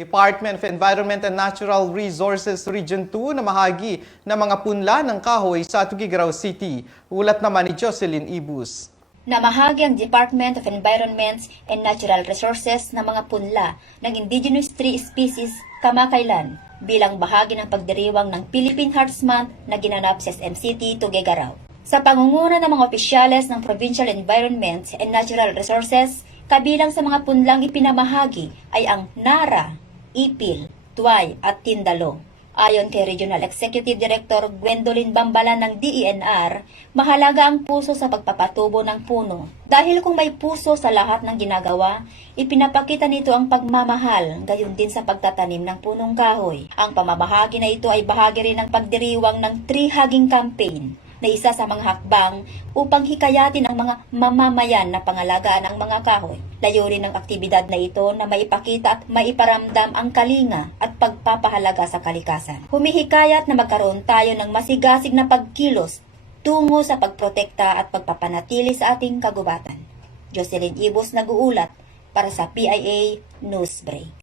Department of Environment and Natural Resources Region 2 na mahagi ng mga punla ng kahoy sa Tuguegarao City. Ulat naman ni Jocelyn Ibus. Namahagi ang Department of Environment and Natural Resources ng mga punla ng indigenous tree species kamakailan bilang bahagi ng pagdiriwang ng Philippine Hearts Month na ginanap sa SM City, Tuguegarao. Sa pangunguna ng mga opisyales ng Provincial Environment and Natural Resources, kabilang sa mga punlang ipinamahagi ay ang NARA, IPIL, TUAY at Tindalo. Ayon kay Regional Executive Director Gwendolyn Bambalan ng DENR, mahalaga ang puso sa pagpapatubo ng puno. Dahil kung may puso sa lahat ng ginagawa, ipinapakita nito ang pagmamahal, gayon din sa pagtatanim ng punong kahoy. Ang pamamahagi na ito ay bahagi rin ng pagdiriwang ng Tree Hugging Campaign na isa sa mga hakbang upang hikayatin ang mga mamamayan na pangalagaan ang mga kahoy. Layunin ng aktibidad na ito na maipakita at maiparamdam ang kalinga at pagpapahalaga sa kalikasan. Humihikayat na magkaroon tayo ng masigasig na pagkilos tungo sa pagprotekta at pagpapanatili sa ating kagubatan. Jocelyn Ibos nag-uulat para sa PIA Newsbreak.